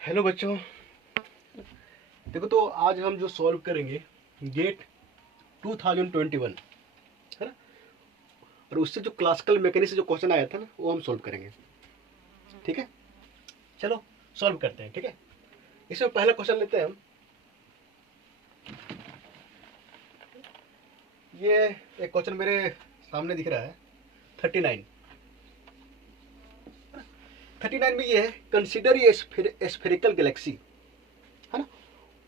Hello बच्चों। देखो तो आज हम जो सॉल्व करेंगे गेट 2021 है ना। और उससे जो क्लासिकल मैकेनिक्स से जो क्वेश्चन आया था ना वो हम सॉल्व करेंगे। ठीक है, चलो सॉल्व करते हैं। ठीक है, इसमें पहला क्वेश्चन लेते हैं हम। ये एक क्वेश्चन मेरे सामने दिख रहा है 39। 39 में ये है, कंसिडर ये स्फेरिकल गैलेक्सी है ना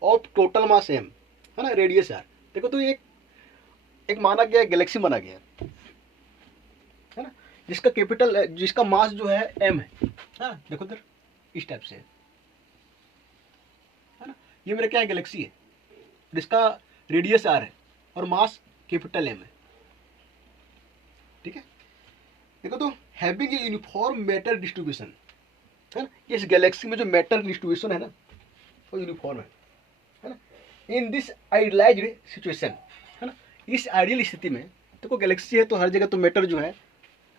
ऑफ टोटल मास एम है ना, रेडियस आर। देखो तो ये एक माना गया गैलेक्सी माना गया है ना, जिसका कैपिटल जिसका मास जो है एम है। हाँ देखो इधर इस टाइप से है ना। ये मेरा क्या है, गैलेक्सी है, जिसका रेडियस आर है और मास कैपिटल एम है। ठीक है, देखो तो having a uniform matter distribution है ना, इस गैलेक्सी में जो मैटर डिस्ट्रीब्यूशन है ना वो यूनिफॉर्म है ना। इन दिस आइडियलाइज्ड सिचुएशन है ना, इस आइडियल स्थिति में देखो गैलेक्सी है तो हर जगह तो मैटर जो है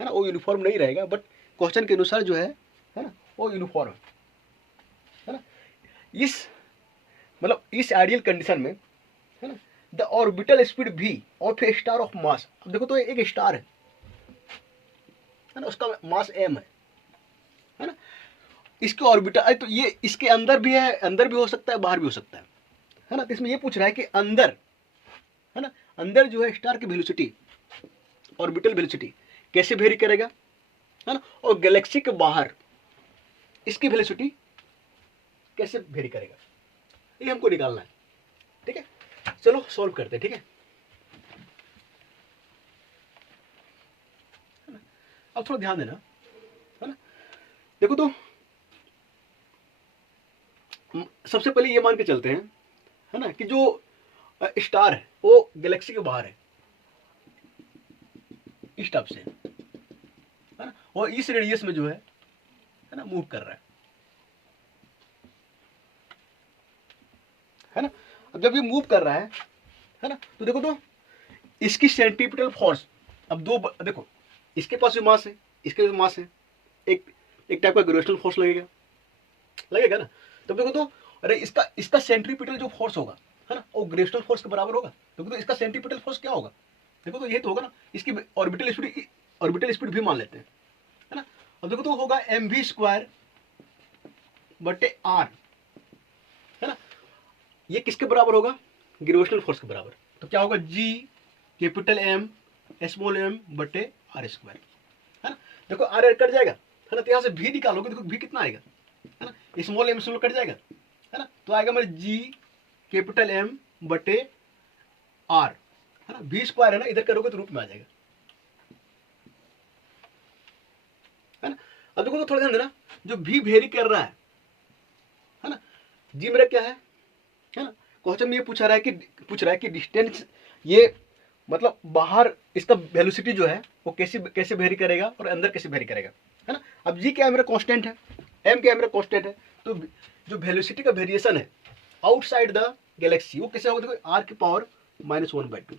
ना वो यूनिफॉर्म नहीं रहेगा, बट क्वेश्चन के अनुसार जो है ना वो यूनिफॉर्म है ना। इस मतलब इस आइडियल कंडीशन में है ना, the orbital speed v of A star of mass. अब देखो तो एक स्टार है ना, उसका मास m है ना। इसके ऑर्बिटल तो ये इसके अंदर भी है, अंदर भी हो सकता है बाहर भी हो सकता है ना। तो इसमें ये पूछ रहा है कि अंदर है ना, अंदर जो है स्टार की वेलोसिटी ऑर्बिटल वेलोसिटी कैसे वेरी करेगा है ना, और गैलेक्सी के बाहर इसकी वेलोसिटी कैसे वेरी करेगा, ये हमको निकालना है। ठीक है, चलो सॉल्व करते हैं। ठीक है, अब थोड़ा ध्यान देना है ना। देखो तो सबसे पहले ये मान के चलते हैं है ना कि जो स्टार है वो गैलेक्सी के बाहर है इस टाइप से है ना, और इस रेडियस में जो है ना मूव कर रहा है ना। अब जब ये मूव कर रहा है ना, तो देखो तो इसकी सेंट्रीपिटल फोर्स, अब दो देखो इसके पास भी मास है, इसके भी मास है, एक एक टाइप का ग्रेविटेशनल फोर्स लगेगा लगेगा ना। तब देखो तो अरे इसका इसका सेंट्रीपिटल जो फोर्स होगा है ना वो ग्रेविटेशनल फोर्स के बराबर होगा। देखो तो इसका सेंट्रीपिटल फोर्स क्या होगा, देखो तो ये तो होगा ना, इसकी ऑर्बिटल स्पीड भी मान लेते हैं है ना। अब देखो तो होगा एम वी स्क्वायर बटे आर है ना। ये किसके बराबर होगा, ग्रेविटेशनल फोर्स के बराबर। तो क्या होगा, G capital M small M बटे आर स्क्वायर है ना। देखो आर कट जाएगा है ना, तो यहाँ से भी निकालोगे, देखो भी कितना आएगा है ना, स्मॉल एम स्मॉल कट जाएगा है ना, तो आएगा मेरे जी कैपिटल एम बटे आर है ना। भी स्क्वायर है ना, इधर करोगे तो रूप में आ जाएगा है ना। अब देखो तो थोड़ा ध्यान देना, जो भी वेरी कर रहा है ना, जी मेरा क्या है ना। क्वेश्चन में ये पूछ रहा है कि डिस्टेंस ये मतलब बाहर इसका वेलोसिटी जो है वो कैसे कैसे वेरी करेगा और अंदर कैसे वेरी करेगा है ना। अब जी क्या है मेरा कांस्टेंट है, एम क्या है मेरा कांस्टेंट है, तो जो वेलोसिटी का वेरिएशन है आउटसाइड द गैलेक्सी वो कैसे होगा, देखो आर की पावर -1/2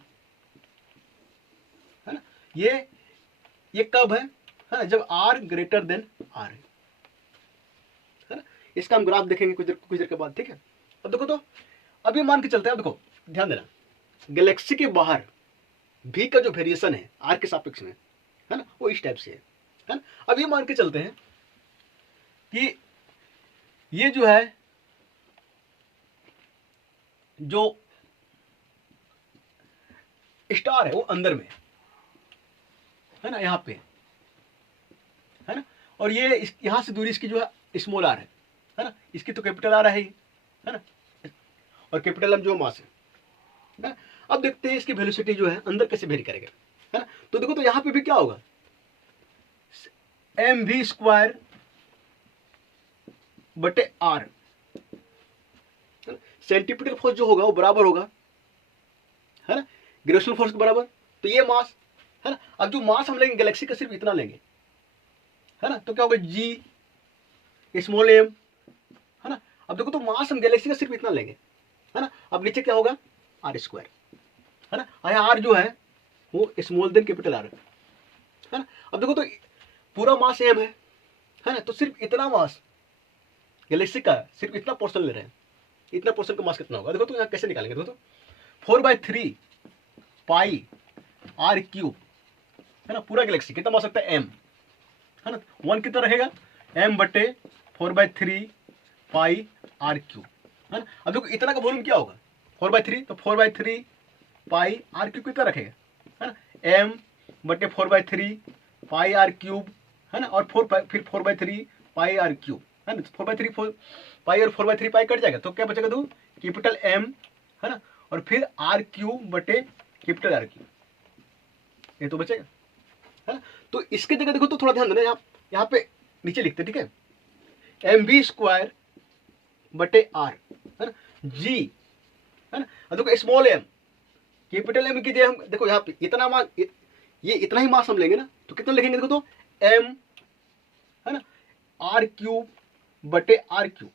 है ना। ये कब है ना, जब आर ग्रेटर देन आर है ना। इसका हम ग्राफ देखेंगे कुछ देर के बाद। ठीक है, अब देखो तो अभी मान के चलते हैं। अब देखो ध्यान देना, गैलेक्सी के बाहर भी का जो वेरिएशन है आर के सापेक्ष में है ना वो इस टाइप से है ना। अब ये मान के चलते हैं कि ये जो है जो स्टार है वो अंदर में है ना, यहाँ पे है ना, और ये यहां से दूरी इसकी जो है स्मॉल आर है ना, इसकी तो कैपिटल आर है ना, और कैपिटल एम जो मास है ना। अब देखते हैं इसकी वेलोसिटी जो है अंदर कैसे वेरी करेगा है ना। तो देखो तो यहाँ पे भी क्या होगा, एम वी स्क्वायर बटे आर, सेंटीपिटल फोर्स जो होगा वो बराबर होगा है ना ग्रेविटेशनल फोर्स के बराबर। तो ये मास है ना, अब जो मास हम लेंगे गैलेक्सी का सिर्फ इतना लेंगे है ना, तो क्या होगा जी स्मॉल एम है ना। अब देखो तो मास हम गैलेक्सी का सिर्फ इतना लेंगे है ना। अब नीचे क्या होगा, आर स्क्वायर है ना, यहाँ आर जो है वो स्मॉल देन कैपिटल आर है ना। अब देखो तो पूरा मास एम है ना, तो सिर्फ इतना मास गैलेक्सी का सिर्फ इतना पोर्शन ले रहे हैं, इतना पोर्शन का मास कितना होगा देखो तो यहाँ कैसे निकालेंगे, देखो तो 4/3 पाई आर क्यूब है ना, पूरा गैलेक्सी कितना मास सकता है एम, है ना, 1 कितना रहेगा m/4/3 पाई आर क्यूब, है ना। अब देखो इतना का वॉल्यूम क्या होगा 4/3, तो 4/3 पाई आर क्यूब कितना रखेगा, है ना, m/4/3 पाई आर क्यूब, है ना, और फिर 4/3 पाई आर क्यूब, है ना, 4/3 पाई और 4/3 पाई कट जाएगा तो क्या बचेगा, तो कैपिटल M, है ना, और फिर आर क्यूब बटे कैपिटल आर क्यूब, ये तो बचेगा, है ना। तो इसके जगह देखो तो थोड़ा ध्यान देना, यहाँ पे नीचे लिखते, ठीक है, mv² बटे r, है ना, g, है ना। अब देखो स्मॉल m कैपिटल M की जगह हम देखो यहाँ पे इतना मास, ये इतना ही मास हम लेंगे ना, तो कितना लिखेंगे देखो तो m, है ना, r क्यूब बटे r क्यूब,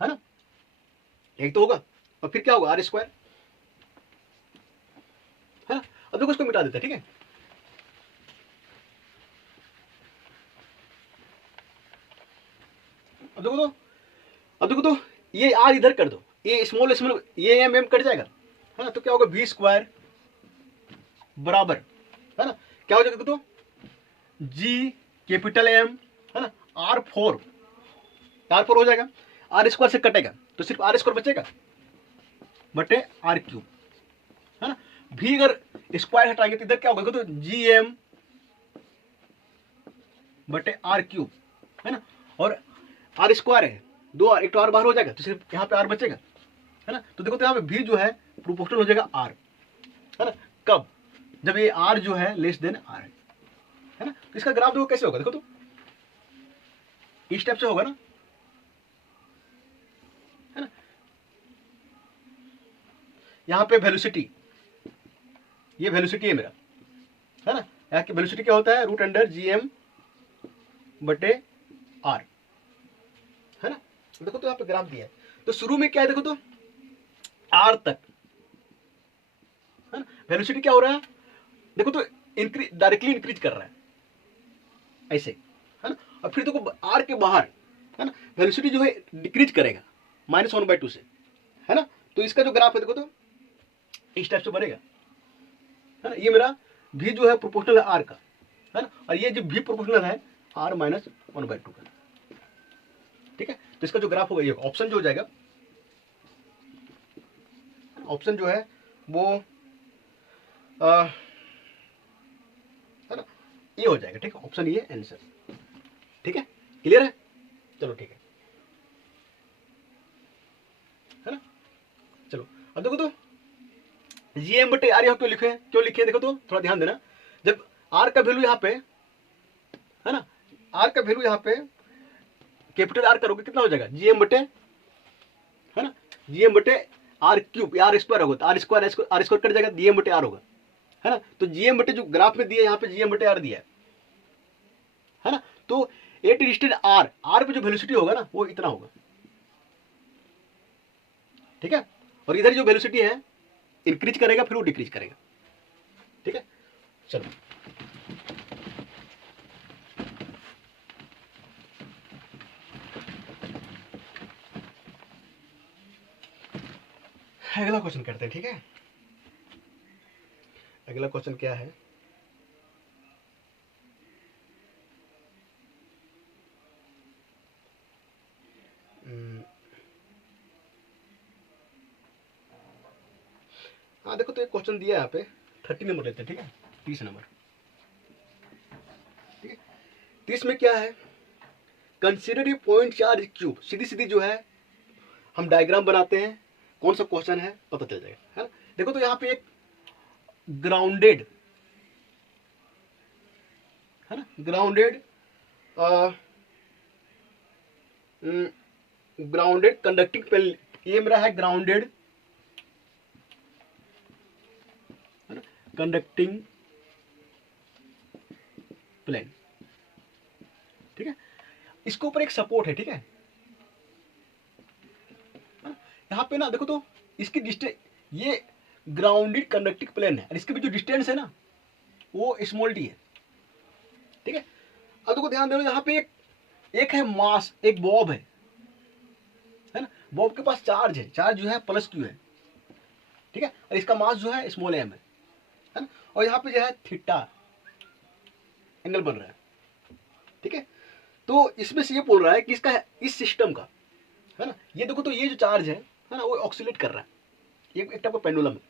है ना, यही तो होगा, और फिर क्या होगा r², है ना। अब देखो इसको मिटा देते हैं, ठीक है, अब देखो तो ये r इधर कर दो, ये स्मॉल ये m कट जाएगा, है ना, तो क्या होगा v² बराबर, है ना, क्या हो जाएगा तो g कैपिटल M, है ना, r4 हो जाएगा, r² से कटेगा तो सिर्फ r² बचेगा बटे r क्यूब, है ना, भी अगर स्क्वायर हटाएंगे तो इधर क्या होगा तो gm बटे r क्यूब, है ना, और r² है 2 r, एक तो r बाहर हो जाएगा तो सिर्फ यहाँ पे r बचेगा, है ना। तो देखो तो यहाँ पे भी जो है प्रोपोर्शनल हो जाएगा r, है ना, कब, जब ये r जो है लेस देन r है ना। तो इसका ग्राफ देखो कैसे होगा, देखो तो इस टाइप से होगा ना, है ना, यहाँ पे वेलोसिटी, ये वेलोसिटी है मेरा, है ना, यहाँ की वेलोसिटी क्या होता है √gm बटे r, है ना। देखो तो यहाँ पे ग्राफ दिया है, तो शुरू में क्या है देखो तो r तक, है ना, वेलोसिटी क्या हो रहा है देखो तो डायरेक्टली इंक्रीज कर रहा है ऐसे, है ना, और फिर देखो r के बाहर, है ना, वेलोसिटी जो है डिक्रीज करेगा -1/2 से, है ना। तो इसका जो ग्राफ है देखो तो इस टाइप से बनेगा, है ना, ये मेरा v जो है प्रोपोर्शनल है r का, है ना, और ये जो v प्रोपोर्शनल है r -1/2 का, ठीक है। तो इसका जो ग्राफ होगा ये ऑप्शन जो हो जाएगा, ऑप्शन जो है वो है ना, ये हो जाएगा, ठीक है, ऑप्शन ये आंसर, ठीक है, क्लियर है, चलो ठीक है ना। चलो अब देखो तो gm बटे r यहाँ क्यों लिखे देखो तो थोड़ा ध्यान देना, जब r का वैल्यू यहाँ पे, है ना, r का वैल्यू यहाँ पे कैपिटल R करोगे कितना हो जाएगा gm बटे, है ना, gm बटे r क्यूब, r² होगा तो r² कट जाएगा, gm बटे r होगा, है ना। तो gm बटे जो ग्राफ में दिया यहाँ पे gm बटे r दिया है ना, तो एट डिस्टेंस r पे जो वेलोसिटी होगा ना वो इतना होगा, ठीक है, और इधर जो वेलोसिटी है इंक्रीज करेगा फिर वो डिक्रीज करेगा, ठीक है। चलो अगला क्वेश्चन करते हैं, ठीक है। अगला क्वेश्चन क्या है, हाँ देखो तो एक क्वेश्चन दिया है यहाँ पे 30 नंबर लेते हैं, ठीक है, 30 नंबर, ठीक है। 30 में क्या है, consider a point charge cube, सीधी सीधी जो है हम डायग्राम बनाते हैं, कौन सा क्वेश्चन है पता चल जाएगा, है ना। देखो तो यहाँ पे एक ग्राउंडेड, है ना, ग्राउंडेड कंडक्टिंग प्लेन, ये मेरा है ग्राउंडेड कंडक्टिंग प्लेन, ठीक है, इसके ऊपर एक सपोर्ट है, ठीक है, यहाँ पे ना देखो तो इसकी डिस्टेंस, ये ग्राउंडेड कंडक्टिंग प्लेन है और इसके भी जो डिस्टेंस है ना वो स्मॉल डी है, ठीक है। अब देखो ध्यान देना, यहाँ पे एक है मास, एक बॉब है, बॉब के पास चार्ज है, चार्ज जो है प्लस क्यू है, ठीक है, और इसका मास जो है स्मॉल एम है ना, और यहाँ पे जो है थीटा एंगल बन रहा है, ठीक है। तो इसमें से ये बोल रहा है कि इसका इस सिस्टम का है ना, ये देखो तो ये जो चार्ज है ना, वो ऑक्सीलेट कर रहा है, ये एक टाइप का पेंडुलम है,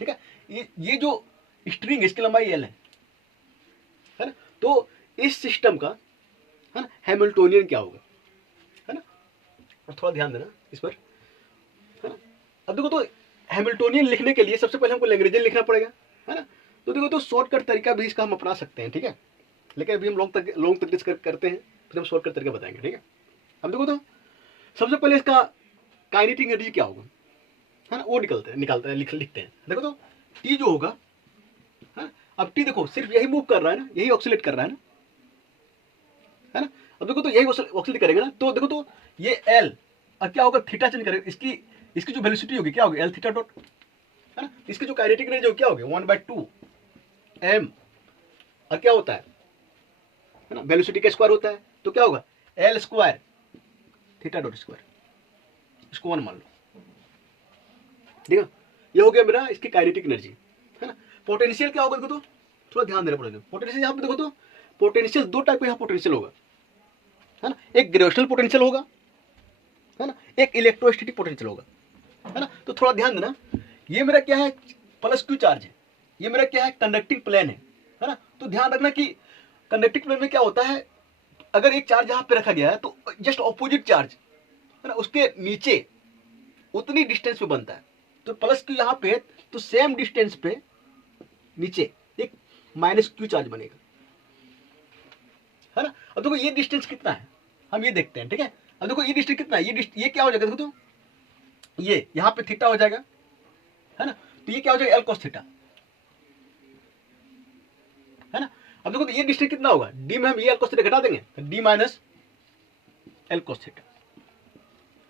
ठीक है। ये जो स्ट्रिंग है इसकी लंबाई एल है ना। तो इस सिस्टम का है ना हैमिल्टोनियन क्या होगा, है ना, और थोड़ा ध्यान देना इस पर, है ना। अब देखो तो हैमिल्टोनियन लिखने के लिए सबसे पहले हमको लैग्रेंजियन लिखना पड़ेगा, है ना। तो देखो तो शॉर्टकट तरीका भी इसका हम अपना सकते हैं, ठीक है, लेकिन अभी हम लॉन्ग तक करते हैं, फिर हम शॉर्टकट तरीका बताएंगे, ठीक है। अब देखो तो सबसे पहले इसका काइनेटिक एनर्जी क्या होगा, है ना, वो निकालते हैं लिखते हैं। देखो तो टी जो होगा, है, अब टी देखो सिर्फ यही मूव कर रहा है ना, यही ऑक्सीलेट कर रहा है ना। अब देखो तो यही ऑक्सीलेट करेगा ना, तो देखो तो ये एल अब क्या होगा, थीटा चेंज करेगा, इसकी जो वेलोसिटी होगी क्या होगी, एल थीटा डॉट, है ना। इसकी जो काइनेटिक एनर्जी होगी क्या होगी 1/2 m, और क्या होता है ना, वेलोसिटी का स्क्वायर होता है, तो क्या होगा L square theta dot square, इसको 1 मान लो, ठीक है। ये हो गया मेरा इसकी काइनेटिक एनर्जी, है ना। पोटेंशियल क्या होगा देखो तो, थोड़ा ध्यान देना पड़ेगा। पोटेंशियल यहाँ पे देखो तो पोटेंशियल दो टाइप का यहाँ पोटेंशियल होगा, है ना, एक ग्रेविटेशनल पोटेंशियल होगा, है ना, एक इलेक्ट्रोस्टैटिक पोटेंशियल होगा, है ना। तो थोड़ा ध्यान देना, ये मेरा क्या है प्लस क्यू चार्ज है, ये मेरा क्या है कंडक्टिंग प्लेन है ना। तो ध्यान रखना कि कंडक्टिंग प्लेन में क्या होता है, अगर एक चार्ज यहाँ पे रखा गया है तो जस्ट ऑपोजिट चार्ज है ना उसके नीचे उतनी डिस्टेंस पे बनता है, तो प्लस क्यू यहाँ पे तो सेम डिस्टेंस पे नीचे एक माइनस क्यू चार्ज बनेगा, है ना। अब देखो ये डिस्टेंस कितना है हम ये देखते हैं, ठीक है। अब देखो ये डिस्टेंस कितना है, ये क्या हो जाएगा देखो तो, ये यहाँ पे थीटा हो जाएगा, है ना, तो ये क्या हो जाएगा एल कॉस थीटा, है ना। अब देखो तो ये डिस्टेंस कितना होगा, डी में हम ये एल कॉस थीटा घटा देंगे तो D minus L cos theta,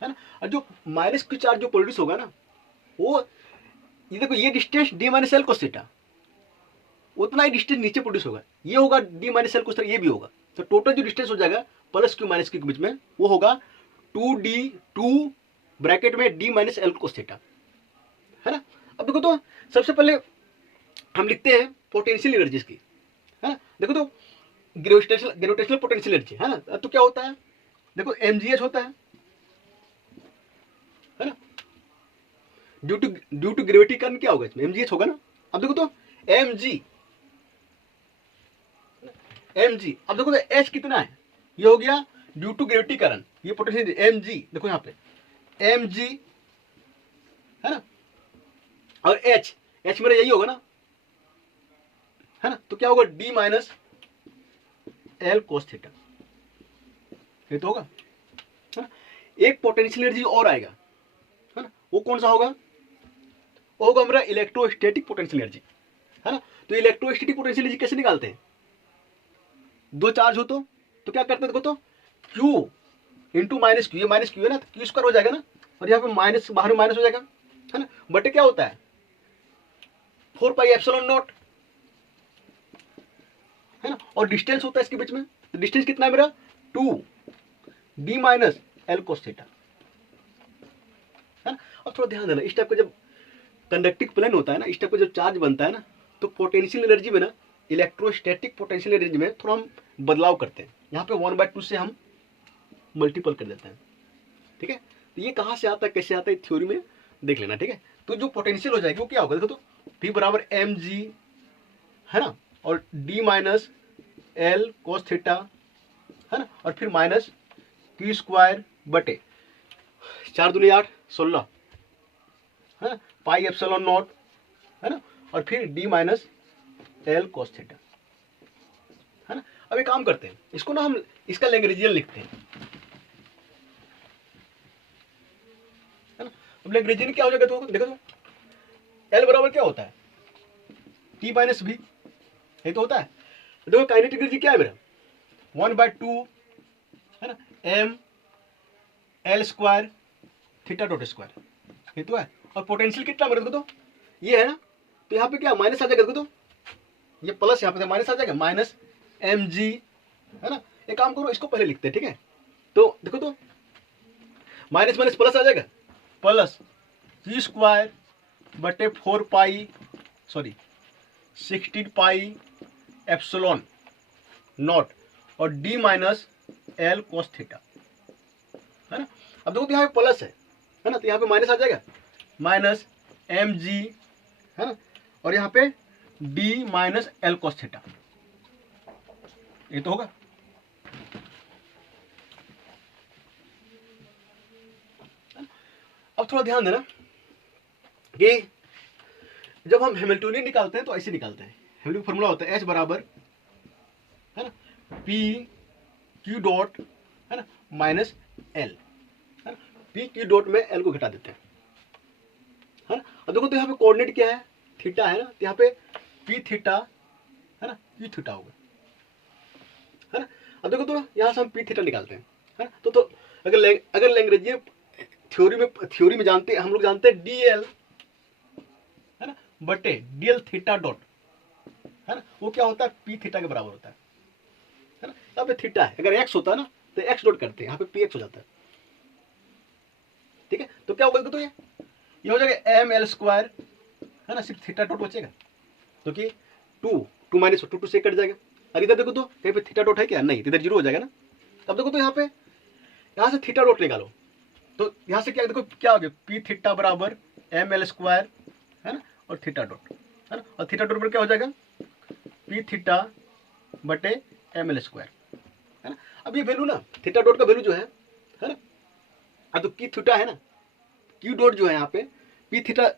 है ना। और जो माइनस क्यू चार्ज जो प्रोड्यूस होगा ना, वो ये देखो ये distance D minus L cos theta, उतना ही डिस्टेंस नीचे प्रोड्यूस होगा, ये होगा D minus L cos theta, ये भी होगा, तो टोटल जो डिस्टेंस हो जाएगा प्लस क्यू माइनस क्यू के बीच में वो होगा 2d2 ब्रैकेट में D minus L cos theta, है ना। अब देखो तो सबसे पहले हम लिखते हैं पोटेंशियल एनर्जी की, है ना। देखो तो ग्रेविटेशनल पोटेंशियल एनर्जी, है ना, तो क्या होता है देखो mgh होता है ना, ड्यू टू ग्रेविटी कारण क्या होगा इसमें mgh होगा ना। अब देखो तो mg, अब देखो तो h कितना है, ये हो गया ड्यू टू ग्रेविटी कारण, ये पोटेंशियल mg देखो यहाँ पे mg, है ना, और h मेरा यही होगा ना, है ना, तो क्या होगा d minus l cos theta, ये तो होगा, है ना। एक पोटेंशियल एनर्जी और आएगा, है ना, वो कौन सा होगा, वो होगा मेरा इलेक्ट्रोस्टैटिक पोटेंशियल एनर्जी, है ना। तो इलेक्ट्रोस्टैटिक पोटेंशियल एनर्जी कैसे निकालते हैं, दो चार्ज हो तो क्या करते हैं देखो तो Q इंटू माइनस क्यू, ये माइनस क्यू है ना, तो क्यू स्क्वायर हो जाएगा ना, और यहाँ पे माइनस बाहर में माइनस हो जाएगा, है ना, बटे क्या होता है 4 पाई एप्सिलॉन नॉट, है ना, और डिस्टेंस होता है इसके बीच में, तो डिस्टेंस कितना है मेरा 2d minus l cos theta, है ना। और थोड़ा ध्यान देना इस टाइप का जब कंडक्टिंग प्लेन होता है ना, इस टाइप का जब चार्ज बनता है ना, तो पोटेंशियल एनर्जी में ना इलेक्ट्रोस्टैटिक पोटेंशियल एनर्जी में थोड़ा हम बदलाव करते हैं, यहाँ पे 1/2 से हम मल्टीपल कर देते हैं, ठीक है। तो ये कहाँ से आता है कैसे आता है थ्योरी में देख लेना, ठीक है। तो जो पोटेंशियल हो जाएगी वो क्या होगा देखो तो P बराबर mg, है ना, और d minus l cos theta, है ना, और फिर माइनस क्यू स्क्वायर बटे 4 दूनी 8 16, है ना, पाई एप्सिलॉन नॉट, है ना, और फिर d minus l cos theta, है ना। अब एक काम करते हैं, इसको ना हम इसका लैग्रेंजियन लिखते हैं, है ना। अब लैग्रेंजियन क्या हो जाएगा तो देखो तो L बराबर क्या होता है T माइनस भी, ये तो होता है। देखो काइनेटिक एनर्जी क्या है मेरा 1/2, है ना, m L square theta dot square, ये तो है। और पोटेंशियल कितना मेरे देखो तो ये है ना, तो यहाँ पे क्या माइनस आ जाएगा देखो तो, ये प्लस यहाँ पे माइनस आ जाएगा माइनस mg, है ना। एक काम करो इसको पहले लिखते हैं, ठीक है। तो देखो तो माइनस माइनस प्लस आ जाएगा, प्लस q स्क्वायर बटे 4 पाई 16 पाई एप्सिलॉन नॉट और d minus l cos theta, है ना। अब देखो तो यहाँ पे प्लस है ना, तो यहाँ पे माइनस आ जाएगा, माइनस एम जी, है ना, और यहाँ पे d minus l cos theta, ये तो होगा। अब थोड़ा ध्यान देना कि जब हम हैमिल्टोनियन निकालते हैं तो ऐसे निकालते हैं। हैमिल्टोनियन फॉर्मूला होता है H बराबर, है ना, P Q डॉट, है ना, माइनस L, है ना, P Q डॉट में L को घटा देते हैं, है ना। अब देखो तो यहाँ पे कोऑर्डिनेट क्या है, थीटा है ना, तो यहाँ पे P थीटा, है ना, Q थीटा होगा, है ना। अब देखो तो यहाँ से हम P थीटा निकालते हैं, है ना। तो अगर लैग्रेंजियन थ्योरी में जानते हैं, हम लोग जानते हैं DL, है ना, बटे DL थीटा डॉट, है ना, वो क्या होता है, P थीटा के बराबर होता है ना। यहाँ पे थीटा है, अगर x होता है ना तो x डॉट करते हैं, यहाँ पे px हो जाता है, ठीक है। तो क्या होगा तो ये हो जाएगा एम एल स्क्वायर, है ना, सिर्फ थीटा डॉट बचेगा, तो कि 2 माइनस 2 से कट जाएगा। और इधर देखो तो कहीं पे थीटा डॉट है क्या, नहीं, इधर जीरो हो जाएगा ना। तब देखो तो यहाँ से थीटा डॉट निकालो, तो यहाँ से क्या देखो क्या हो गया, पी थीटा बराबर एम एल स्क्वायर, है ना, और थीटा डॉट, है ना, और थीटा डॉट पर क्या हो जाएगा, पी थीटा बटे एम एल स्क्वायर, है ना। अब ये वैल्यू ना, थीटा डॉट का वैल्यू जो है ना, अब तो की थीटा है ना, क्यू डॉट जो है यहाँ पे पी थीटा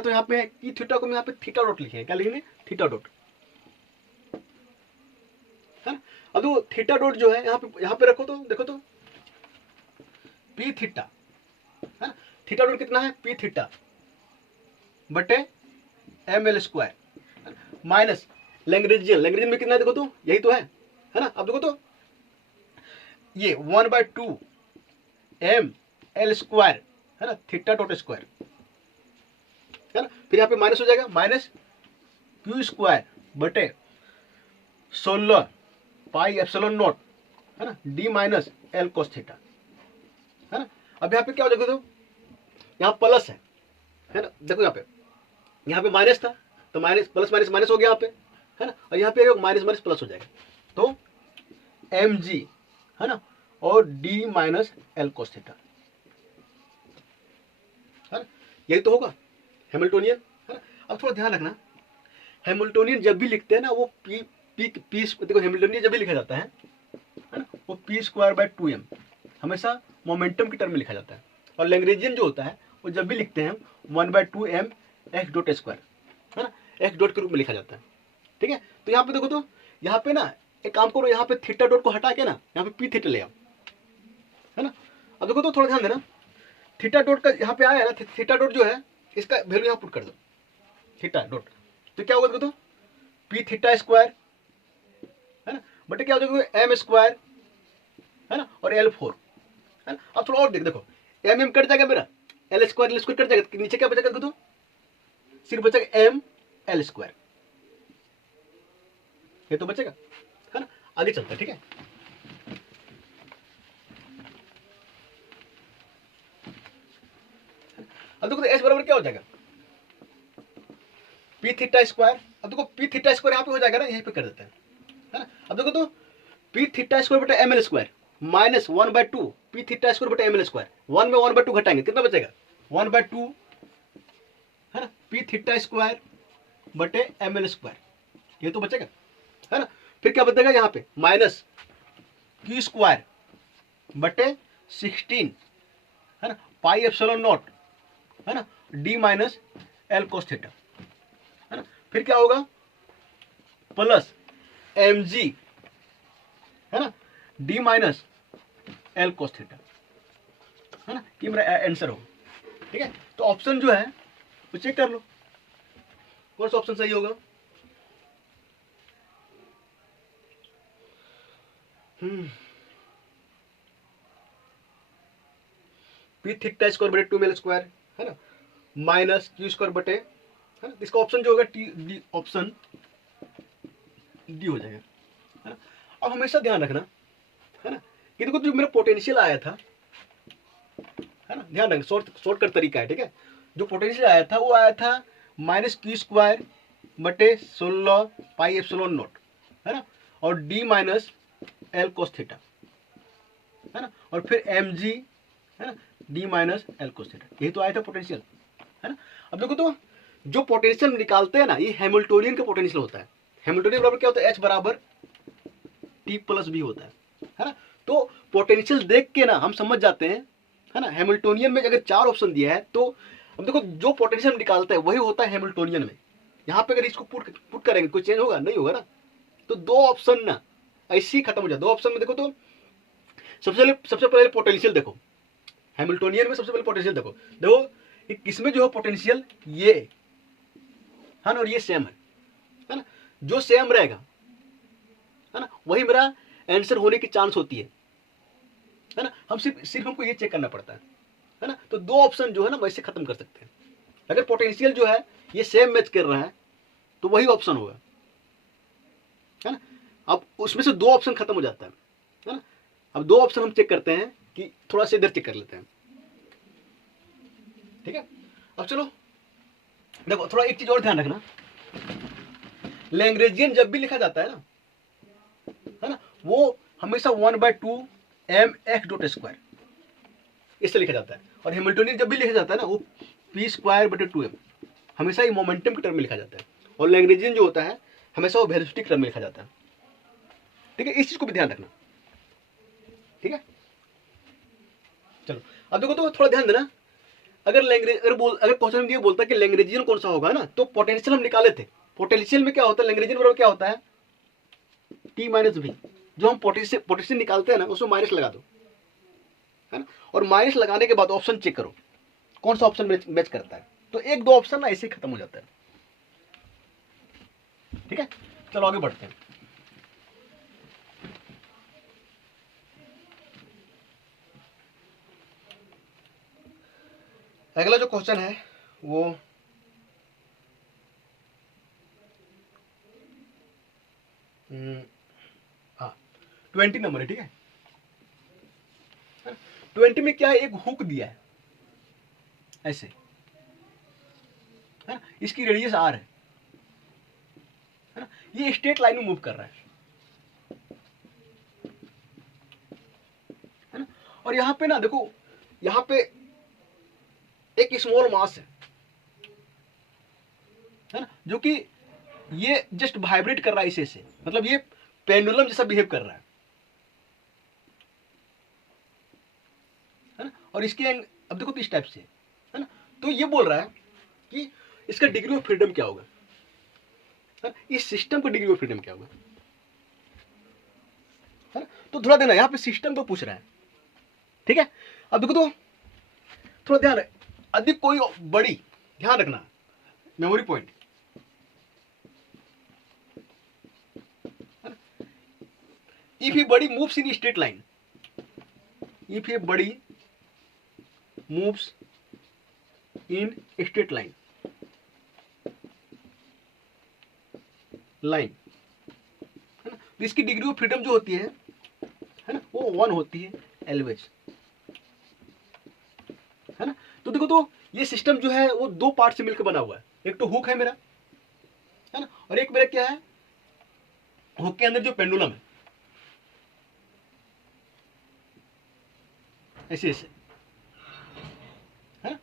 तो यहाँ पे है, की थीटा को हम यहाँ पे थीटा डॉट लिखे हैं, क्या लिखेंगे, थीटा डॉट, है ना। अब तो थीटा डॉट जो है यहाँ पे रखो तो देखो तो पी थीटा, है ना, थीटा डॉट कितना है, पी थीटा बटे m l square minus Lagrangian में कितना है देखो तो, यही तो है ना। अब देखो तो ये 1/2 एम एल स्क्वायर, है ना, थीटा डॉट स्क्वायर, है ना, फिर यहाँ पे माइनस हो जाएगा, माइनस क्यू स्क्वायर बटे 16 पाई एप्सिलॉन नॉट, है ना, D minus l cos theta, है ना। अब यहाँ पे क्या हो जाएगा तो यहाँ प्लस है ना, देखो यहाँ पे माइनस था तो माइनस प्लस माइनस माइनस हो गया यहाँ पे, है ना, और यहाँ पे माइनस माइनस प्लस हो जाएगा, तो एम जी, है ना, और D minus l cos theta, है ना, यही तो होगा हैमिल्टोनियन, है ना। अब थोड़ा ध्यान रखना, हैमिल्टोनियन जब भी लिखते हैं ना वो पी देखो हैमिल्टोनियन जब भी लिखा जाता है ना, वो पी स्क्वायर बाय 2m हमेशा मोमेंटम की टर्म में लिखा जाता है, और लैग्रेंजियन जो होता है वो जब भी लिखते हैं 1/2m x डॉट स्क्वायर, है ना, x डॉट के रूप में लिखा जाता है, ठीक है। तो यहाँ पे देखो तो यहाँ पे ना एक काम करो, यहाँ पे थीटा डॉट को हटा के ना यहाँ पे पी थीटा ले आओ, है ना। अब देखो तो थोड़ा ध्यान देना, थीटा डॉट का यहाँ पे आया ना, थीटा डॉट जो है इसका वैल्यू यहाँ पुट कर दो, थीटा डॉट, तो क्या होगा देखो तो पी थीटा स्क्वायर, है ना, बटे क्या हो जाएगा एम स्क्वायर, है ना, और L4, है ना। अब थोड़ा और देखो एम कट जाएगा मेरा, एल स्क्वायर कट जाएगा, नीचे क्या बचेगा देखो तो सिर्फ बचेगा एम एल स्क्वायर, ये तो बचेगा, है ना। आगे चलता है, ठीक है। अब देखो एच बराबर क्या हो जाएगा, पी थीटा स्क्वायर, अब देखो पी थीटा स्क्वायर यहाँ पे हो जाएगा ना, यहीं पे कर देते हैं, है ना। अब देखो तो पी थीटा स्क्वायर बटे m l square minus 1/2 p theta square बटे एम एल स्क्वायर, 1 में 1/2 घटाएंगे कितना बचेगा 1/2, है ना, पी थीटा स्क्वायर बटे एम एल स्क्वायर, ये तो बचेगा, है ना। फिर क्या बचेगा यहाँ पे माइनस क्यू स्क्वायर बटे 16, है ना, पाई एप्सिलॉन नॉट, है ना, D minus l cos theta, है ना। फिर क्या होगा प्लस एम जी, है ना, D minus l cos theta, है ना, ये मेरा आंसर होगा, ठीक है। तो ऑप्शन जो है वो चेक कर लो कौन सा ऑप्शन सही होगा। पी थीटा स्क्वायर बटे 2 एल स्क्वायर, है ना, माइनस क्यू स्क्वायर बटे, है ना, इसका ऑप्शन जो होगा टी डी, ऑप्शन डी हो जाएगा, है ना। अब हमेशा ध्यान रखना, है ना, कि देखो जो मेरा पोटेंशियल आया था है ना, ध्यान रखें, शॉर्टकट तरीका है, ठीक है। जो पोटेंशियल आया था वो आया था -q²/16 पाई एप्सिलॉन नॉट, है ना, और d minus l cos theta, है ना, और फिर mg, है ना, d minus l cos theta, यही तो आया था पोटेंशियल, है ना। अब देखो तो जो पोटेंशियल निकालते हैं ना, ये हैमिल्टोनियन का पोटेंशियल होता है। हैमिल्टोनियन बराबर क्या होता है, h बराबर t प्लस b होता है ना। तो पोटेंशियल देख के ना हम समझ जाते हैं, है ना, हैमिल्टोनियन में अगर 4 ऑप्शन दिया है तो अब देखो जो पोटेंशियल निकालता है वही होता है हैमिल्टोनियन में। यहाँ पे अगर इसको पुट करेंगे कोई चेंज होगा, नहीं होगा ना। तो 2 ऑप्शन ना ऐसे ही खत्म हो जाए। 2 ऑप्शन में देखो तो सबसे पहले पोटेंशियल देखो, हैमिल्टोनियन में सबसे पहले पोटेंशियल देखो, किसमें जो है पोटेंशियल ये है ना, और ये सेम है ना, जो सेम रहेगा, है ना, वही मेरा आंसर होने की चांस होती है ना। हम सिर्फ हमको ये चेक करना पड़ता है ना। तो 2 ऑप्शन जो है ना वैसे खत्म कर सकते हैं। अगर पोटेंशियल जो है ये सेम मैच कर रहा है तो वही ऑप्शन होगा, है ना। अब उसमें से 2 ऑप्शन खत्म हो जाता है ना। अब 2 ऑप्शन हम चेक करते हैं कि थोड़ा सा इधर चेक कर लेते हैं, ठीक है। अब चलो देखो, थोड़ा एक चीज और ध्यान रखना, लैग्रेंजियन जब भी लिखा जाता है ना, वो हमेशा 1/2 mx² इससे लिखा जाता है। और हैमिल्टोनियन जब भी लिखा जाता है ना, वो p²/2m हमेशा ही मोमेंटम के टर्म में लिखा जाता है। और लैग्रेंजियन जो होता है हमेशा वो वेलोसिटी के टर्म में लिखा जाता है, ठीक है। इस चीज को भी ध्यान रखना, ठीक है। चलो अब देखो तो थोड़ा ध्यान देना, अगर क्वेश्चन ये बोलता है कि लैग्रेंजियन कौन सा होगा ना, तो पोटेंशियल हम निकाले थे। पोटेंशियल में क्या होता है, लैग्रेंजियन बराबर क्या होता है, t माइनस v। जो हम पोटेंशियल निकालते हैं ना उसमें माइनस लगा दो, है ना, और माइनस लगाने के बाद ऑप्शन चेक करो कौन सा ऑप्शन मैच करता है। तो 1-2 ऑप्शन ना ऐसे ही खत्म हो जाता है, ठीक है। चलो आगे बढ़ते हैं। अगला जो क्वेश्चन है वो हाँ 20 नंबर है, ठीक है। 20 में क्या है, एक हुक दिया है ऐसे, है ना, इसकी रेडियस r है ना, ये स्ट्रेट लाइन में मूव कर रहा है ना। और यहां पे ना देखो, यहां पे एक स्मॉल मास है ना, जो कि ये जस्ट वाइब्रेट कर रहा है इसे से, मतलब ये पेंडुलम जैसा बिहेव कर रहा है ना। और इसके अब देखो तो इस टाइप से, है ना। तो ये बोल रहा है कि इसका डिग्री ऑफ फ्रीडम क्या होगा, है ना? इस सिस्टम का डिग्री ऑफ फ्रीडम क्या होगा, है ना। तो थोड़ा देना, यहाँ पे सिस्टम को पूछ रहा है, ठीक है। अब देखो तो थोड़ा ध्यान रख, अधिक कोई बड़ी, ध्यान रखना memory point, if a body moves in a straight line, if a body moves in a straight line है ना, तो इसकी डिग्री ऑफ फ्रीडम जो होती है ना, वो 1 होती है एलवेज, है ना। तो देखो तो ये सिस्टम जो है वो 2 पार्ट से मिलकर बना हुआ है, एक तो हुक है मेरा, है ना, और एक मेरा क्या है, हुक के अंदर जो पेंडुलम है ऐसे ऐसे, है ना।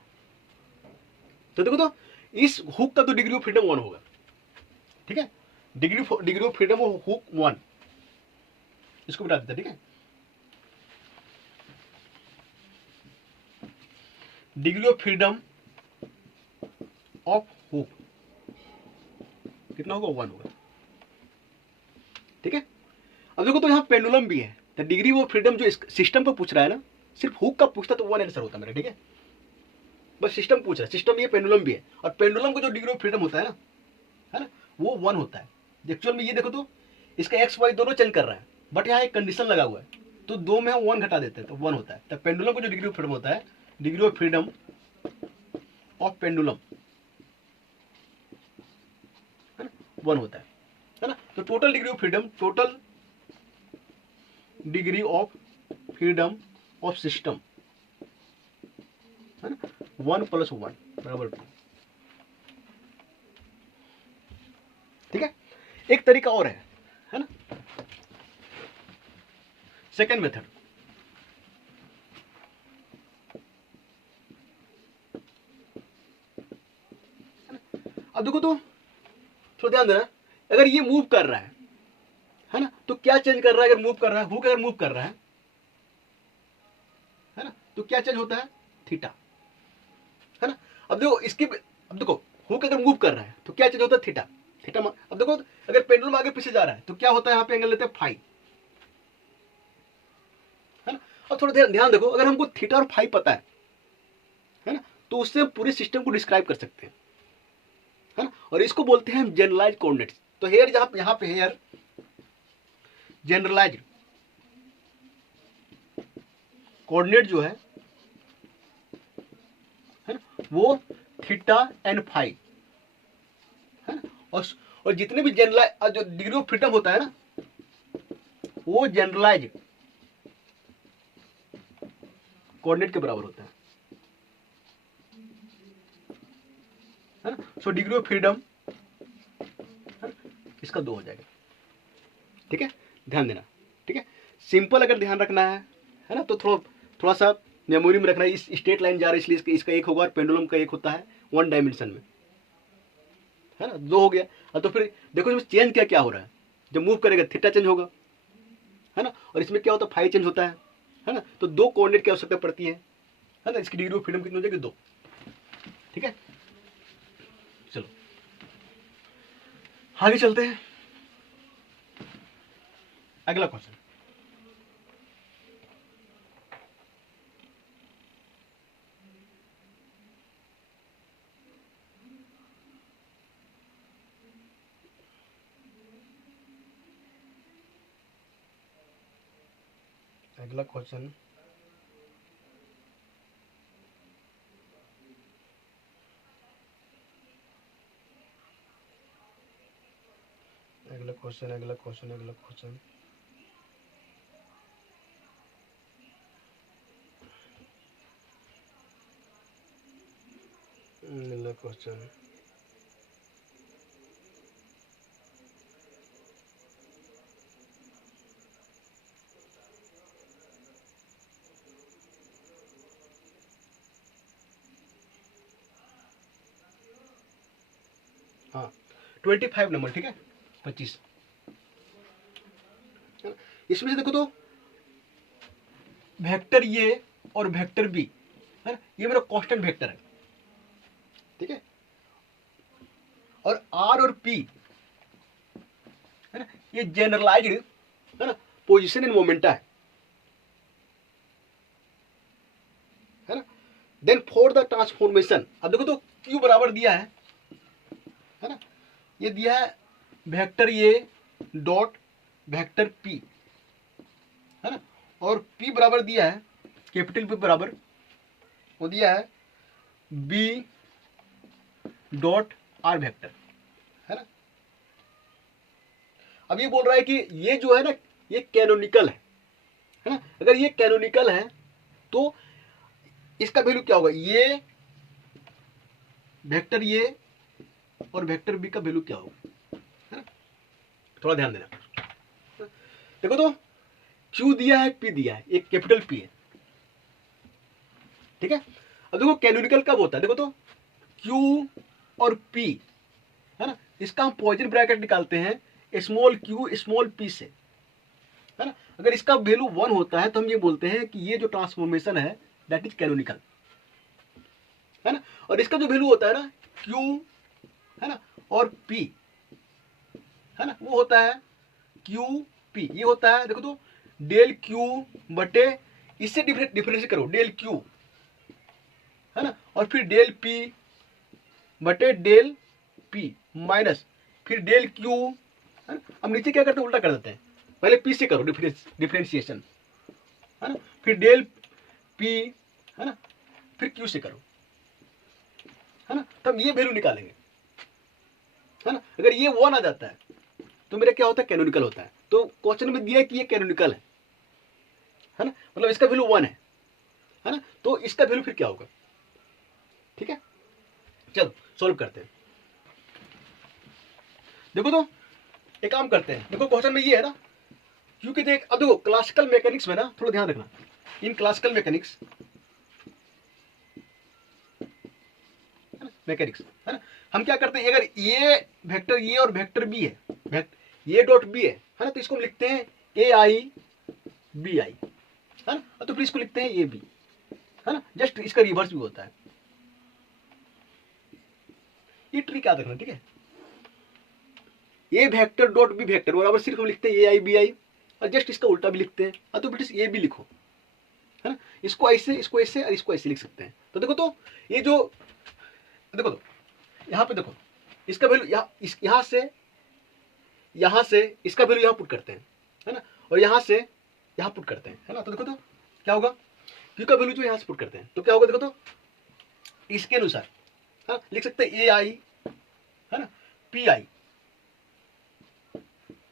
तो देखो तो इस हुक का तो डिग्री ऑफ फ्रीडम 1 होगा, ठीक है। डिग्री ऑफ फ्रीडम हुक 1, इसको बता देते हैं, ठीक है। Degree of freedom of hook कितना होगा, 1 होगा, ठीक है। अब देखो तो यहाँ पेंडुलम भी है, तो डिग्री ऑफ फ्रीडम जो इस सिस्टम पर पूछ रहा है ना, सिर्फ हुक का पूछता तो 1 आंसर होता मेरा, ठीक है। बस सिस्टम पूछ रहा है, सिस्टम ये पेंडुलम भी है, और पेंडुलम का जो डिग्री ऑफ फ्रीडम होता है ना, वो 1 होता है। एक्चुअल में ये देखो तो इसका एक्स वाई दोनों चेंज कर रहा है, बट यहाँ एक कंडीशन लगा हुआ है, तो 2 में हम 1 घटा देते हैं तो 1 होता है। तो पेंडुलम का जो डिग्री ऑफ फ्रीडम होता है, degree of freedom of pendulum, है ना, 1 होता है ना। तो total degree of freedom of system है ना, 1 + 1 = 2। ठीक है, एक तरीका और है ना, सेकेंड मेथड। अब देखो तो थोड़ा ध्यान देना, अगर ये मूव कर रहा है ना, तो क्या चेंज कर रहा है, अगर मूव कर रहा है, हुक अगर मूव कर रहा है ना, तो क्या चेंज होता है, थीटा, है ना। अब देखो इसकी, अब देखो हुक अगर मूव कर रहा है तो क्या चेंज होता है, थीटा, थीटा। अब देखो अगर पेंडुलम आगे पीछे जा रहा है तो क्या होता है, यहाँ पे एंगल लेते हैं फाई, है ना। अब थोड़ा ध्यान देखो, अगर हमको थीटा और फाई पता है ना, तो उससे हम पूरे सिस्टम को डिस्क्राइब कर सकते हैं, है ना। और इसको बोलते हैं हम जनरलाइज कोऑर्डिनेट्स। तो हेयर जहां यहाँ पे हेयर जनरलाइज कोऑर्डिनेट जो है ना, वो थीटा एंड फाई, है ना। और जितने भी जनरलाइज जो डिग्री ऑफ फ्रीडम होता है ना, वो जनरलाइज कोऑर्डिनेट के बराबर होता है ना। सो डिग्री ऑफ फ्रीडम इसका 2 हो जाएगा। ठीक है, ध्यान देना। ठीक है, सिंपल अगर ध्यान रखना है ना, तो थोड़ा सा मेमोरी में रखना है। इस स्ट्रेट लाइन जा रही है इसलिए इसका 1 होगा, और पेंडुलम का 1 होता है 1 डायमेंशन में, है ना, 2 हो गया। तो फिर देखो इसमें चेंज क्या क्या हो रहा है, जब मूव करेगा थीटा चेंज होगा, है ना, और इसमें क्या होता है, फाई चेंज होता है ना। तो 2 कोऑर्डिनेट की आवश्यकता पड़ती है ना। इसकी डिग्री ऑफ फ्रीडम कितनी हो जाएगी, 2। ठीक है, चलो आगे चलते हैं। अगला क्वेश्चन, अगला क्वेश्चन अगला क्वेश्चन अगला क्वेश्चन अगला क्वेश्चन अगला क्वेश्चन हाँ 25 नंबर। ठीक है, 25। इसमें से देखो तो वेक्टर ये और वेक्टर बी, है ना, ये मेरा कांस्टेंट वेक्टर है। ठीक है, और आर और पी, है ना, ये जनरलाइज्ड, है ना, पोजीशन इन मोमेंटा है ना। देन फॉर द ट्रांसफॉर्मेशन, अब देखो तो क्यू बराबर दिया है ना, ये दिया है वेक्टर ये डॉट वेक्टर पी, है ना, और पी बराबर दिया है, कैपिटल पी बराबर वो दिया है बी डॉट आर वेक्टर, है ना। अब ये बोल रहा है कि ये जो है ना, ये कैनोनिकल है ना। अगर ये कैनोनिकल है तो इसका वैल्यू क्या होगा, ये वेक्टर ये और वेक्टर बी का वैल्यू क्या होगा, है ना। थोड़ा ध्यान देना। देखो तो क्यू दिया है, पी दिया है, एक कैपिटल पी है। ठीक है, अब देखो कैनोनिकल कब होता है, देखो तो क्यू और पी, है ना, इसका हम पॉजिटिव ब्रैकेट निकालते हैं स्मॉल क्यू स्मॉल पी से, है ना। अगर इसका वैल्यू 1 होता है तो हम ये बोलते हैं कि ये जो ट्रांसफॉर्मेशन है दैट इज कैनोनिकल, है ना। और इसका जो वैल्यू होता है ना क्यू, है ना, और पी, है ना, वो होता है क्यू पी, ये होता है देखो तो डेल क्यू बटे, इससे डिफरेंशिएट करो डेल क्यू, है ना, और फिर डेल पी बटे डेल पी माइनस फिर डेल क्यू, है ना। अब नीचे क्या करते हैं, उल्टा कर देते हैं, पहले पी से करो डिफरेंशिएशन, है ना, फिर डेल पी, है ना, फिर क्यू से करो, है ना, तब ये वैल्यू निकालेंगे, है ना। अगर ये 1 आ जाता है तो मेरा क्या होता है, कैनोनिकल होता है। तो क्वेश्चन में दिया है कि ये कैनोनिकल है ना, मतलब इसका वैल्यू 1 है ना, तो इसका वैल्यू फिर क्या होगा, ठीक है, चलो सोल्व करते हैं। देखो तो एक काम करते हैं, देखो क्वेश्चन में ये है ना, क्योंकि देख अब देखो क्लासिकल मैकेनिक्स में ना थोड़ा ध्यान रखना, इन क्लासिकल मैकेनिक्स है ना, हम क्या करते हैं, अगर ये वेक्टर ये और वेक्टर बी है, ये डॉट बी है ना, तो इसको हम लिखते हैं ए आई बी आई, है ना, तो फिर इसको लिखते हैं ए बी, है ना, जस्ट इसका रिवर्स भी होता है। ये ट्रिक याद रखना, ठीक है, ए वेक्टर डॉट बी वेक्टर बराबर सिर्फ हम लिखते हैं ए आई बी आई, और जस्ट इसका उल्टा भी लिखते हैं, तो बेटा ये भी लिखो, है ना, इसको ऐसे और इसको ऐसे लिख सकते हैं। तो देखो तो ये जो देखो तो यहाँ पे देखो इसका वैल्यू यहाँ से इसका वैल्यू यहाँ पुट करते हैं, है ना, और यहाँ से यहाँ पुट करते हैं, है ना, तो देखो तो क्या होगा, क्यू का वैल्यू जो यहाँ से पुट करते हैं तो क्या होगा, देखो तो इसके अनुसार, हाँ, लिख सकते हैं ए आई, है ना, पी आई,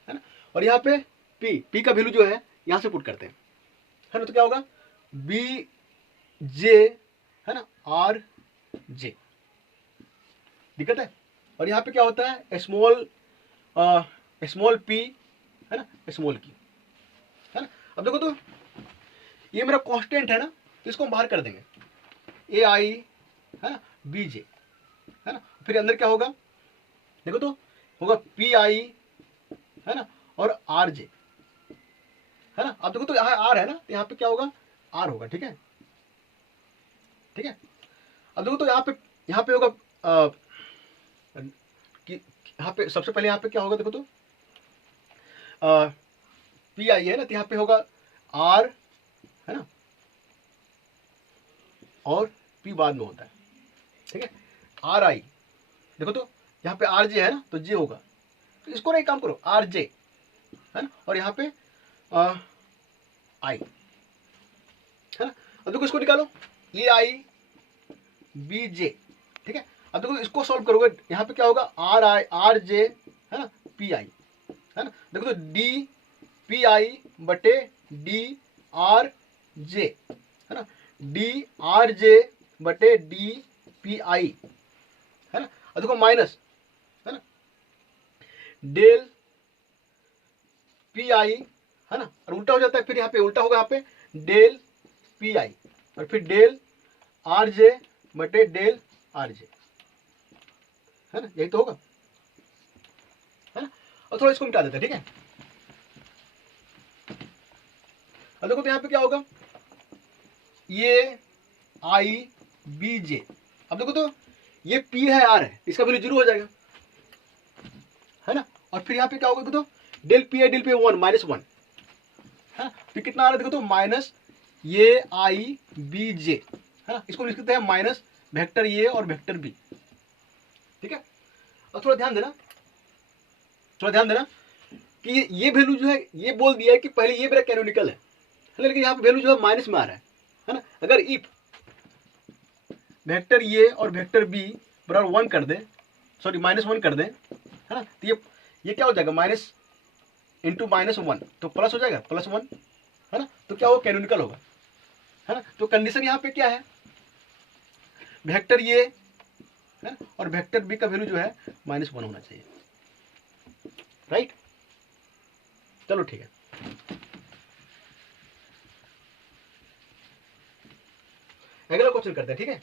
है ना, और यहाँ पे पी का वैल्यू जो है यहाँ से पुट करते हैं, है ना, तो क्या होगा बी जे, है ना, आर जे, दिक्कत है। और यहाँ पे क्या होता है स्मॉल पी, है ना, स्मॉल की, है ना। अब देखो तो ये मेरा कांस्टेंट है ना, तो इसको हम बाहर कर देंगे, ए आई, है ना, बी जे, है ना, फिर अंदर क्या होगा, देखो तो होगा पी आई, है ना, और आर जे, है ना। अब देखो तो यहाँ आर है ना, तो यहाँ पे क्या होगा, आर होगा, ठीक है, ठीक है। अब देखो तो यहाँ पे होगा कि यहाँ पे सबसे पहले यहाँ पे क्या होगा, देखो तो पी आई है ना, तो यहाँ पे होगा आर, है ना, और पी बाद में होता है, ठीक है, आर आई, देखो तो यहाँ पे आर जे है ना, तो जे होगा, तो इसको ना एक काम करो आर जे, है ना, और यहाँ पे आई, है ना। अब देखो इसको निकालो ए आई बी जे, ठीक है। अब देखो इसको सॉल्व करोगे, यहाँ पे क्या होगा आर जे, है ना, पी आई, है ना, देखो तो डी पी आई बटे डी आर जे, है ना, डी आर जे बटे डी पी आई, है ना। अब देखो माइनस, है ना, डेल पी आई, है ना, और उल्टा हो जाता है, फिर यहाँ पे उल्टा होगा, यहाँ पे डेल पी आई और फिर डेल आर जे बटे डेल आर जे, है ना, यही तो होगा, है ना। और थोड़ा इसको मिटा देते हैं, ठीक है। अब देखो तो यहाँ पे क्या होगा, ये आई बी जे, अब देखो तो ये पी है आर है, इसका वैल्यू 0 हो जाएगा, है ना, और फिर यहाँ पे क्या होगा, देखो तो डेल पी आई 1 -1, है ना, फिर कितना आ रहा है, देखो तो माइनस ये आई बी जे, है ना, इसको लिख सकते हैं माइनस वेक्टर ये और वेक्टर बी, ठीक है। और थोड़ा ध्यान देना कि ये वैल्यू जो है, ये बोल दिया है कि पहले ये मेरा कैनोनिकल है, लेकिन यहाँ पे वैल्यू जो है माइनस में आ रहा है ना। अगर इफ वेक्टर ये और वेक्टर बी बराबर 1 कर दे, सॉरी -1 कर दे, है ना, तो ये क्या हो जाएगा, माइनस इंटू -1 तो प्लस हो जाएगा, +1, है ना, तो क्या होगा, कैनोनिकल होगा, है ना। तो कंडीशन यहाँ पे क्या है, वेक्टर ये है और वेक्टर बी का वैल्यू जो है -1 होना चाहिए, राइट। चलो ठीक है, अगला क्वेश्चन करते हैं, ठीक है।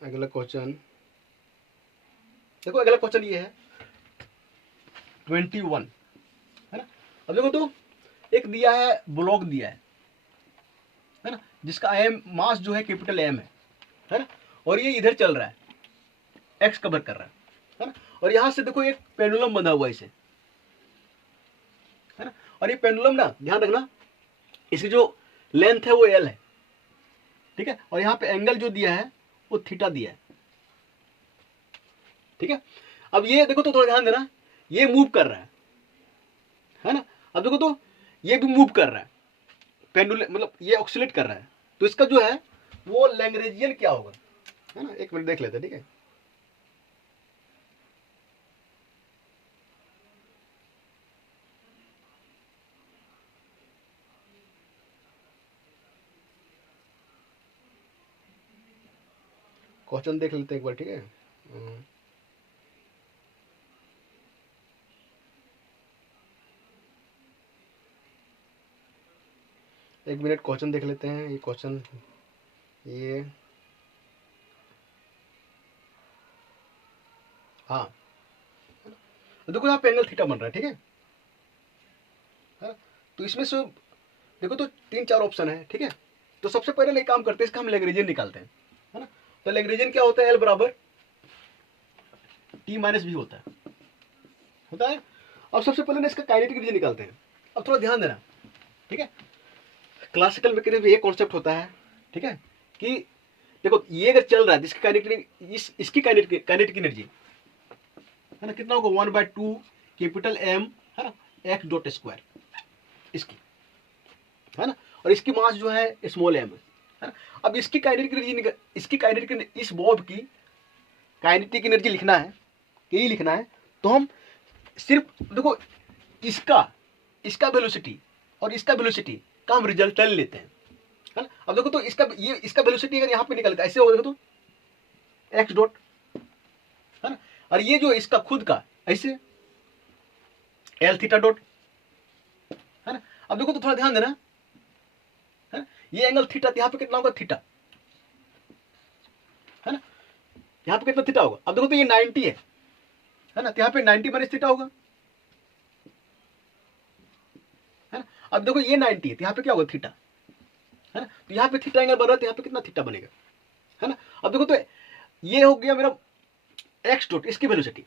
अगला क्वेश्चन देखो, अगला क्वेश्चन ये है 21, है ना। अब देखो तो एक दिया है, ब्लॉक दिया है ना, जिसका एम मास जो है कैपिटल एम है ना, और ये इधर चल रहा है, एक्स कवर कर रहा है ना, और यहां से देखो एक पेंडुलम बंधा हुआ है इसे, है ना, और ये पेंडुलम ना ध्यान रखना, इसकी जो लेंथ है वो एल है, ठीक है, और यहाँ पे एंगल जो दिया है वो थीटा दिया है, ठीक है। अब ये देखो तो थोड़ा ध्यान देना, ये मूव कर रहा है ना, अब देखो तो ये भी मूव कर रहा है, पेंडुलम मतलब ये ऑक्सीलेट कर रहा है, तो इसका जो है वो लैग्रेंजियन क्या होगा, है ना। एक मिनट देख लेते हैं, ठीक है। क्वेश्चन देख लेते हैं एक बार, ठीक है। एक मिनट क्वेश्चन देख लेते हैं। ये क्वेश्चन ये हाँ, देखो यहाँ पे एंगल थीटा बन रहा है, ठीक है। तो इसमें से देखो तो 3-4 ऑप्शन है, ठीक है। तो सबसे पहले एक काम करते हैं, इसका हम लैग्रेंजियन निकालते हैं, है ना। तो लैग्रेंजियन क्या होता है, एल बराबर टी माइनस भी होता है। अब सबसे पहले ना इसका काइनेटिक रीजन निकालते हैं। अब थोड़ा ध्यान देना, ठीक है। क्लासिकल मैकेनिक्स में ये कॉन्सेप्ट होता है, ठीक है, कि देखो ये अगर चल रहा है इसकी काइनेटिक इसकी काइनेटिक एनर्जी, है ना, कितना होगा 1/2 कैपिटल एम, है ना, एक्स डॉट स्क्वायर इसकी, है ना। और इसकी मास जो है स्मॉल एम, है ना। अब इसकी काइनेटिक एनर्जी, इसकी काइनेटिक, इस बॉब की काइनेटिक एनर्जी लिखना है, यही लिखना है। तो हम सिर्फ देखो इसका वेलोसिटी और इसका वेलोसिटी का हम रिजल्ट ले लेते हैं, है ना। अब देखो तो इसका वेलोसिटी अगर यहाँ पे निकलता है ऐसे होगा, देखो तो एक्स डॉट, है ना। और ये जो इसका खुद का ऐसे एल थीटा डॉट, है ना। अब देखो तो थोड़ा ध्यान देना, है ना, ये एंगल थीटा, यहाँ पे कितना होगा थीटा, है ना। यहाँ पे कितना थीटा होगा, अब देखो तो ये 90 है ना, तो यहाँ पे 90 माइनस थीटा होगा, है ना। अब देखो ये 90 है, तो यहाँ पे क्या होगा थीटा, है ना। तो यहाँ पे थीटा एंगल बन रहा है, तो यहाँ पे कितना थीटा बनेगा, है ना। अब देखो तो ये हो गया मेरा एक्स डॉट, इसकी वेलोसिटी,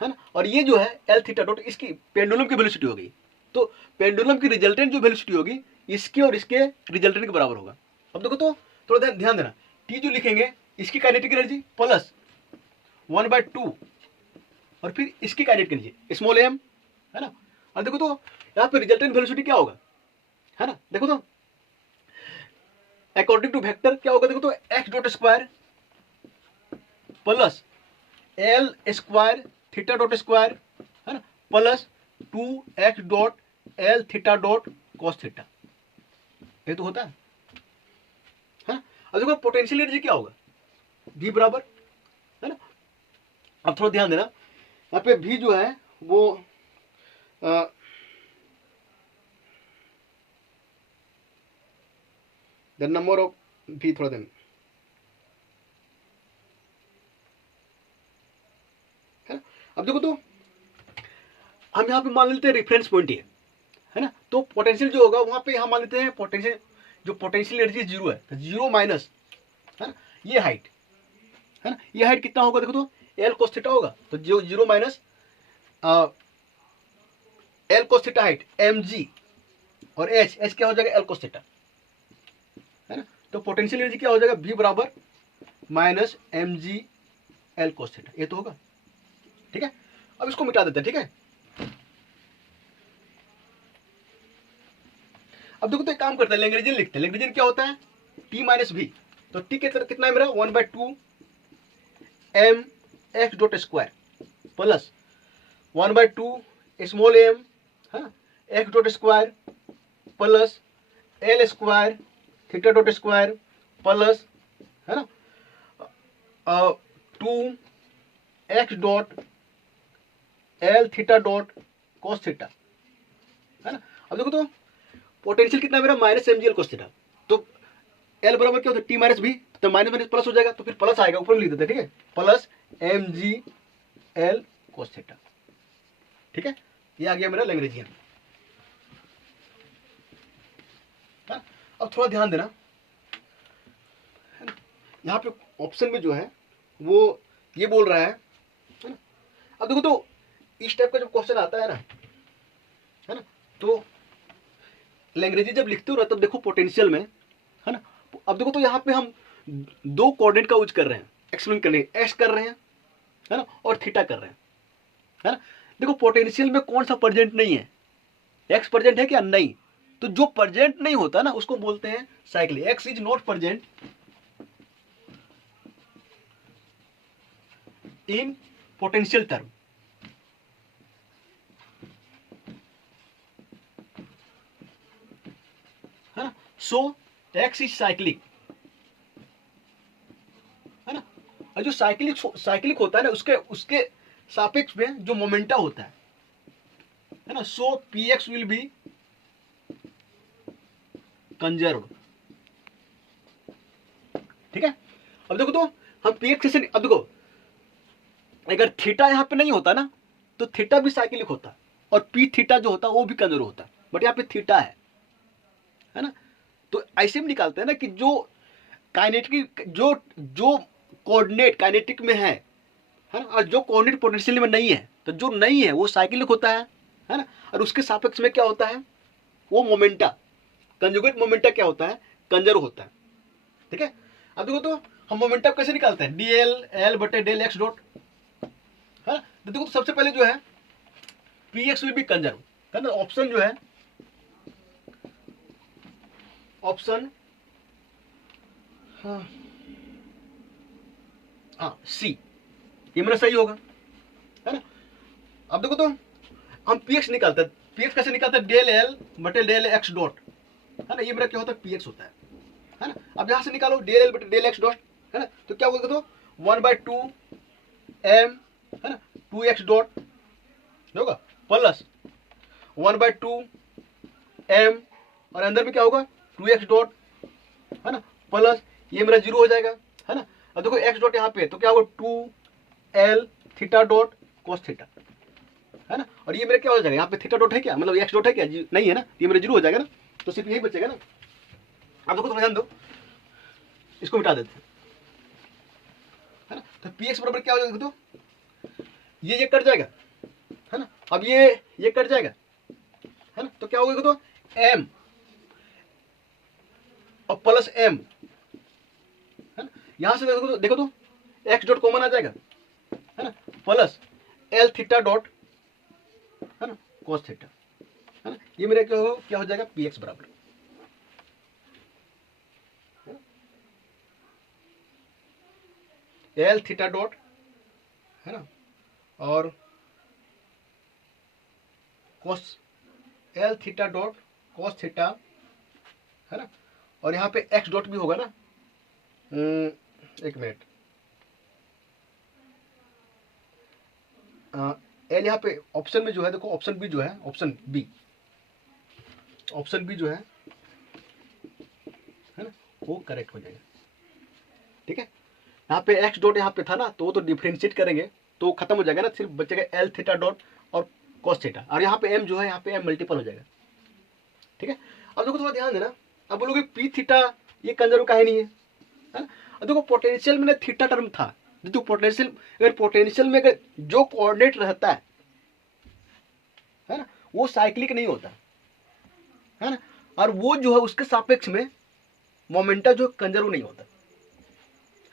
है ना। और ये जो है एल थीटा डॉट, इसकी पेंडुलम की वेलोसिटी हो गई। तो पेंडुलम की रिजल्टेंट जो वेलोसिटी होगी इसके और इसके रिजल्टेंट के बराबर होगा। अब देखो तो थोड़ा ध्यान देना, टी जो लिखेंगे इसकी काइनेटिक एनर्जी प्लस 1/2 और फिर इसकी काइनेटिक एनर्जी स्मॉल एम, है ना। और देखो तो यहाँ पे रिजल्टेंट वेलोसिटी क्या होगा, है ना। देखो तो अकॉर्डिंग टू वेक्टर क्या होगा, देखो तो x dot square plus L square theta dot square, है ना, plus 2x dot L theta dot cos theta, ये तो होता है। अब देखो पोटेंशियल एनर्जी क्या होगा, v बराबर, है ना। अब थोड़ा ध्यान देना, यहाँ पे v जो है वो द नंबर ऑफ v, थोड़ा देना, है ना। अब देखो तो हम यहाँ पे मान लेते हैं रेफरेंस पॉइंट है ना। तो पोटेंशियल जो होगा वहां पे हम मान लेते हैं पोटेंशियल, जो पोटेंशियल एनर्जी 0 है, तो 0 माइनस, है ना, ये हाइट, है ना। ये हाइट कितना होगा, देखो तो एल कोस थीटा होगा, तो जो 0 minus l cos theta height m g, और एच क्या हो जाएगा एल कोस थीटा, है ना। तो पोटेंशियल एनर्जी क्या हो जाएगा, v बराबर minus M G L cos theta, ये तो होगा, ठीक है। अब इसको मिटा देते हैं, ठीक है। अब देखो तो एक काम करते हैं, लैग्रेंजियन लिखते हैं। लैग्रेंजियन क्या होता है, t माइनस भी, तो t के तरफ कितना है मेरा 1/2 M X dot square plus 1/2 small M, है X dot square plus L square theta dot square plus, है ना, 2x dot L theta dot cos theta, है ना। अब देखो तो पोटेंशियल कितना मेरा minus M G L cos theta, तो एल बराबर क्या होता है टी माइनस भी, तो माइनस माइनस प्लस हो जाएगा, तो फिर प्लस आएगा, ऊपर लिख देते हैं, ठीक है, plus m G L cos theta, ठीक है। ये आ गया मेरा लैग्रेंजियन। अब थोड़ा ध्यान देना, यहाँ पे ऑप्शन में जो है वो ये बोल रहा है ना। अब देखो तो इस टाइप का जब क्वेश्चन आता है ना, तो लैग्रेंजियन जब लिखते हो ना तब देखो पोटेंशियल में, है ना। अब देखो तो यहाँ पे हम 2 कोऑर्डिनेट का यूज कर रहे हैं, एक्सप्लेन करने, एक्स कर रहे हैं, है ना, और थीटा कर रहे हैं, है ना। देखो पोटेंशियल में कौन सा प्रेजेंट नहीं है, एक्स प्रेजेंट है क्या, नहीं, तो जो प्रेजेंट नहीं होता ना उसको बोलते हैं cyclic. X is not present in potential term, है ना। सो एक्स इज साइक्लिक, है ना। और जो साइक्लिक होता है ना उसके उसके सापेक्ष में जो मोमेंटा होता है ना, so P X will be conserved. ठीक है। अब देखो तो हम पी एक्स से, अब देखो अगर थीटा यहां पे नहीं होता ना तो थीटा भी साइक्लिक होता और पी थीटा जो होता वो भी कंजर्व होता, बट यहाँ पे थीटा है ना। तो ऐसे भी निकालते हैं ना कि जो काइनेटिक जो जो कोऑर्डिनेट काइनेटिक में है ना, और जो कोऑर्डिनेट पोटेंशियल में नहीं है, तो जो नहीं है वो साइक्लिक होता है ना। और उसके सापेक्ष में क्या होता है, वो मोमेंटा, कंजुगेट मोमेंटा क्या होता है, कंजर्व होता है। ठीक है। अब देखो तो हम मोमेंटम कैसे निकालते हैं, डी एल एल बटे डेल एक्स डॉट, है ना। तो देखो तो सबसे पहले जो है P X will B conserve, है ना। ऑप्शन जो है, ऑप्शन हाँ सी, ये मेरा सही होगा, है ना। अब देखो तो हम पी एक्स निकालते हैं, पी एक्स कैसे निकालते हैं, डेल एल बटे डेल एक्स डॉट, है ना। ये मेरा क्या होता है, पी एक्स होता है ना। अब यहां से निकालो डेल एल बटे डेल एक्स डॉट, है ना। तो क्या होगा, तो 1/2 एम, है ना, 2x डॉट होगा प्लस 1/2 एम, और अंदर में क्या होगा 2x डॉट, है ना, प्लस ये मेरा 0 हो जाएगा, है ना। अब देखो x डॉट यहाँ पे तो क्या होगा 2l theta dot cos theta, है ना। और ये मेरा क्या हो जाएगा, यहाँ पे थीटा डॉट है क्या, मतलब x डॉट है क्या, नहीं है ना, ये मेरा 0 हो जाएगा ना, तो सिर्फ यही बचेगा ना। अब देखो तो ध्यान दो, इसको मिटा देते हैं, है ना। तो px बराबर क्या हो जाएगा, तो ये कट जाएगा, है ना। अब ये कट जाएगा, है ना। तो क्या होगा, तो m और प्लस m, है ना। यहां से देखो तो x डॉट कॉमन आ जाएगा, है ना, प्लस l थीटा डॉट, है ना, cos थीटा, है ना। ये मेरा क्या हो जाएगा, px बराबर l थीटा डॉट, है ना, और cos l theta dot cos theta, है ना। और यहाँ पे x डॉट भी होगा ना, एक मिनट, एल यहाँ पे ऑप्शन में जो है, देखो ऑप्शन बी जो है, ऑप्शन बी जो है ना, वो करेक्ट हो जाएगा। ठीक है। यहाँ पे एक्स डॉट यहाँ पे था ना, तो वो तो डिफ्रेंशिएट करेंगे तो खत्म हो जाएगा ना, सिर्फ बचेगा एल थीटा डॉट और कॉस थीटा, और यहाँ पे एम जो है, यहाँ पे एम मल्टीपल हो जाएगा। ठीक है। अब देखो थोड़ा ध्यान देना, अब बोलोगे पी थीटा ये कंजर्व काहे नहीं है ना। अब देखो पोटेंशियल में थीटा टर्म था, जो पोटेंशियल, अगर पोटेंशियल में अगर जो कोऑर्डिनेट रहता है ना, वो साइक्लिक नहीं होता, है ना। और वो जो है उसके सापेक्ष में मोमेंटा जो कंजर्व नहीं होता,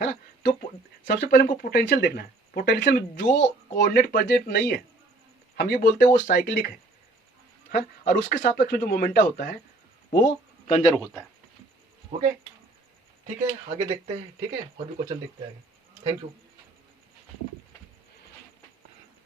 है ना। तो सबसे पहले हमको पोटेंशियल देखना है, पोटेंशियल में जो कोऑर्डिनेट प्रेजेंट नहीं है हम ये बोलते हैं वो साइक्लिक है, और उसके सापेक्ष में जो मोमेंटा होता है वो कंजर्व होता है। ओके, ठीक है, आगे देखते हैं। ठीक है, और भी क्वेश्चन देखते हैं आगे। Thank you.